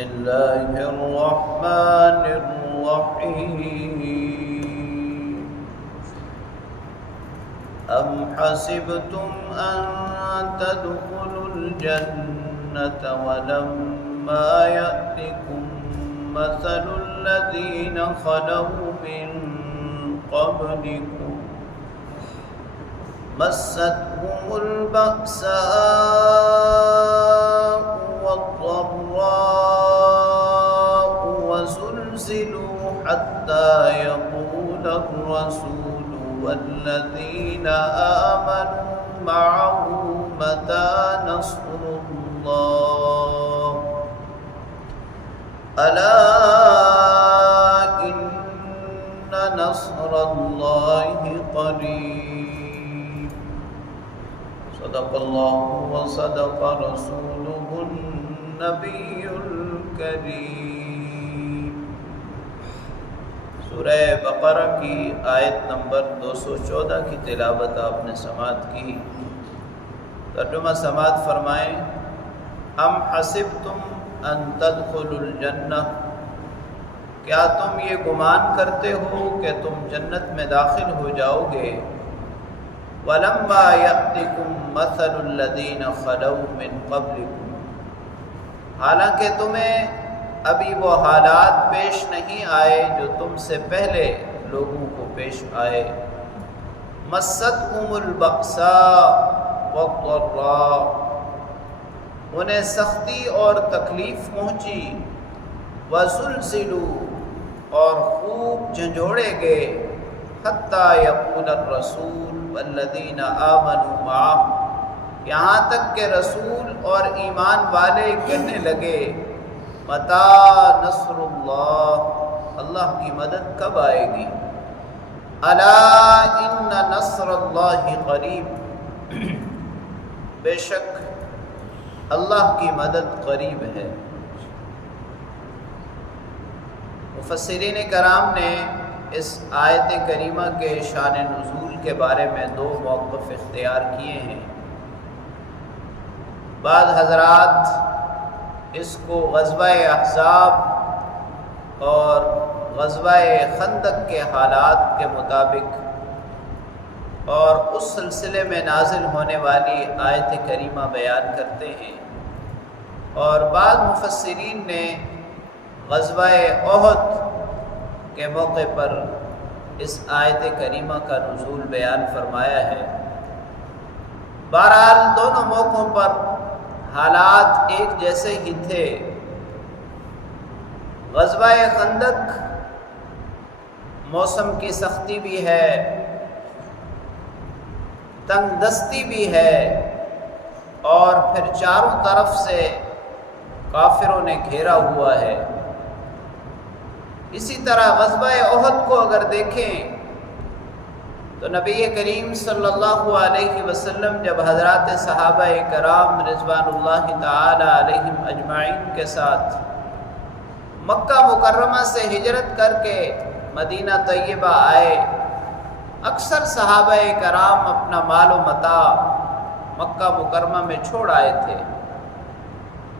الله الرحمن الرحيم أم حسبتم أن تدخلوا الجنة ولما يأتكم مثل الذين خلوا من قبلكم مستهم البأساء والضراء وزلزلوا حتى يقول الرسول والذين آمنوا معه متى نصر الله ألا إن نصر الله قريب صدق الله وصدق رسوله النبي الكريم۔ سورہ بقرہ کی آیت نمبر 214 کی تلاوت آپ نے سماعت کی۔ ترجمہ سماعت فرمائیں۔ ام حسبتم ان تدخلوا الجنہ، کیا تم یہ گمان کرتے ہو کہ تم جنت میں داخل ہو جاؤ گے؟ وَلَمَّا يَأْتِكُمْ مَثَلُ الَّذِينَ خَلَوْا مِنْ قَبْلِكُمْ، حالانکہ تمہیں ابھی وہ حالات پیش نہیں آئے جو تم سے پہلے لوگوں کو پیش آئے۔ مَسَّتْهُمُ الْبَأْسَاءُ وَالضَّرَّاءُ، انہیں سختی اور تکلیف پہنچی۔ وَزُلْزِلُوا، اور خوب جھنجھوڑے گئے۔ حَتَّى يَقُولَ الرَّسُولُ وَالَّذِينَ آمَنُوا مَعَهُ، یہاں تک کہ رسول اور ایمان والے کہنے لگے مَتَى نَصْرُ اللَّهِ، اللہ کی مدد کب آئے گی؟ أَلَا إِنَّ نَصْرَ اللَّهِ قَرِيبٌ، بے شک اللہ کی مدد قریب ہے۔ مفسرین کرام نے اس آیت کریمہ کے شان نزول کے بارے میں دو موقف اختیار کیے ہیں۔ بعض حضرات اس کو غزوہ احزاب اور غزوہ خندق کے حالات کے مطابق اور اس سلسلے میں نازل ہونے والی آیت کریمہ بیان کرتے ہیں، اور بعض مفسرین نے غزوہ احد کے موقع پر اس آیت کریمہ کا نزول بیان فرمایا ہے۔ بہرحال دونوں موقعوں پر حالات ایک جیسے ہی تھے۔ غزوہ خندق موسم کی سختی بھی ہے، تنگ دستی بھی ہے، اور پھر چاروں طرف سے کافروں نے گھیرا ہوا ہے۔ اسی طرح غزوہ احد کو اگر دیکھیں تو نبی کریم صلی اللہ علیہ وسلم جب حضرات صحابہ کرام رضوان اللہ تعالی علیہم اجمعین کے ساتھ مکہ مکرمہ سے ہجرت کر کے مدینہ طیبہ آئے، اکثر صحابہ کرام اپنا مال و متاع مکہ مکرمہ میں چھوڑ آئے تھے،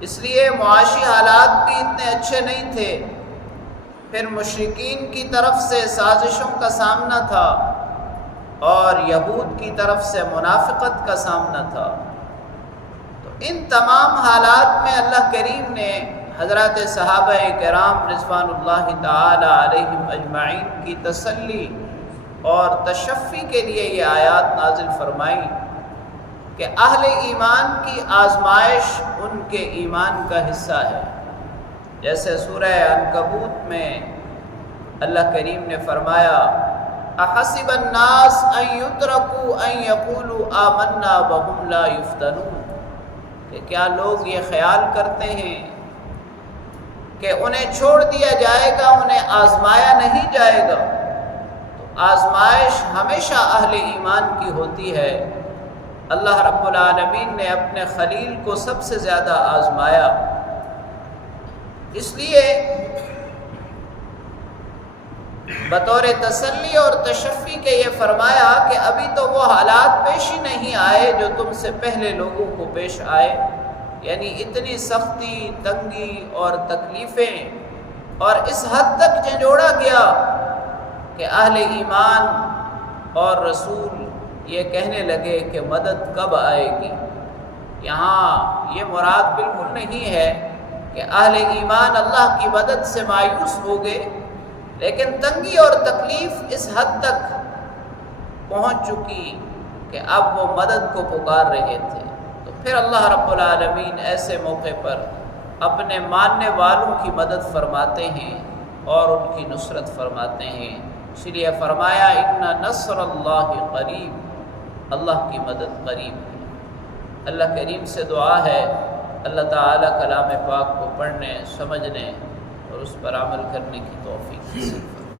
اس لیے معاشی حالات بھی اتنے اچھے نہیں تھے۔ پھر مشرکین کی طرف سے سازشوں کا سامنا تھا اور یہود کی طرف سے منافقت کا سامنا تھا۔ تو ان تمام حالات میں اللہ کریم نے حضرات صحابہ کرام رضوان اللہ تعالی علیہم اجمعین کی تسلی اور تشفی کے لیے یہ آیات نازل فرمائیں کہ اہل ایمان کی آزمائش ان کے ایمان کا حصہ ہے۔ جیسے سورہ عنکبوت میں اللہ کریم نے فرمایا احسب الناس ان یترکوا ان یقولوا آمنا وهم لا یفتنون، کہ کیا لوگ یہ خیال کرتے ہیں کہ انہیں چھوڑ دیا جائے گا، انہیں آزمایا نہیں جائے گا؟ تو آزمائش ہمیشہ اہل ایمان کی ہوتی ہے۔ اللہ رب العالمین نے اپنے خلیل کو سب سے زیادہ آزمایا، اس لیے بطور تسلی اور تشفی کے یہ فرمایا کہ ابھی تو وہ حالات پیش ہی نہیں آئے جو تم سے پہلے لوگوں کو پیش آئے۔ یعنی اتنی سختی، تنگی اور تکلیفیں، اور اس حد تک جھنجھوڑا گیا کہ اہل ایمان اور رسول یہ کہنے لگے کہ مدد کب آئے گی۔ یہاں یہ مراد بالکل نہیں ہے کہ اہل ایمان اللہ کی مدد سے مایوس ہو گئے، لیکن تنگی اور تکلیف اس حد تک پہنچ چکی کہ اب وہ مدد کو پکار رہے تھے۔ تو پھر اللہ رب العالمین ایسے موقع پر اپنے ماننے والوں کی مدد فرماتے ہیں اور ان کی نصرت فرماتے ہیں۔ اس لیے فرمایا ان نصر اللہ قریب، اللہ کی مدد قریب ہے۔ اللہ کریم سے دعا ہے اللہ تعالیٰ کلام پاک کو پڑھنے، سمجھنے اور اس پر عمل کرنے کی توفیق نصیب فرمائے۔